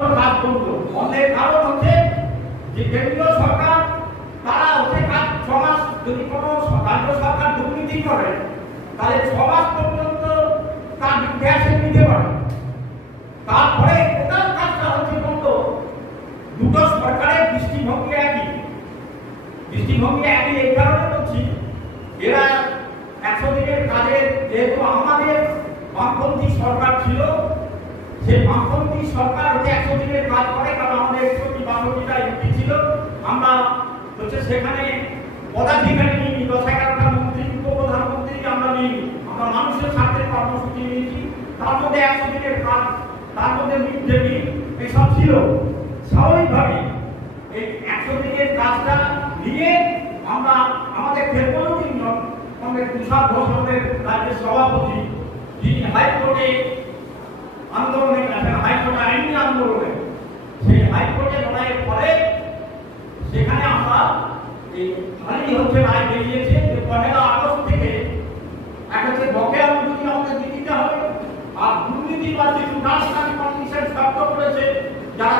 কাজ করলো। বন্ধের কারণ হচ্ছে যে কেন্দ্রীয় সরকার তারা হচ্ছে কাজ 6 মাস যদি কোনো রাজ্য সরকার দুর্নীতি করে তাহলে 6 মাস পর্যন্ত তার গ্যাস নিতে পারে। তারপরে টোটাল কাজটা হচ্ছে বন্ধ। দুটো সরকারের দৃষ্টিভঙ্গি একই। এই কারণে বলছি এরা 100 দিনের কাজের যেহেতু আমাদের বামপন্থী সরকার ছিল, সেই বামপন্থী সরকার হচ্ছে 100 দিনের কাজ করে, কারণ আমাদের 162টা এমপি ছিল। আমরা হচ্ছে সেখানে পদাধিকারী নিইনি, 10-11টা মন্ত্রী উপপ্রধানমন্ত্রী আমরা নিইনি। আমরা মানুষের স্বার্থে কর্মসূচি নিয়েছি। তার মধ্যে 100 দিনের কাজ, তার মধ্যে মিড ডে মিল এসব ছিল। স্বাভাবিকভাবে এই 100 দিনের কাজটা নিয়ে আমরা আমাদের ক্ষেত্রটি আমাদের তুষার ঘোষ আমাদের রাজ্যের সভাপতি, যিনি হাইকোর্টে আন্দোলনে গেছেন, হাইকোর্টে আইনি আন্দোলনে, সেই হাইকোর্টে লড়াইয়ের পরে সেখানে আমরা এই খালি হচ্ছে রায় বেরিয়েছে যে 1 আগস্ট থেকে এক হচ্ছে বকেয়া মজুরি আমাদের দিতে হবে, আর দুর্নীতিবাদ কিছু টার্মস এন্ড কন্ডিশন শর্ত করেছে যারা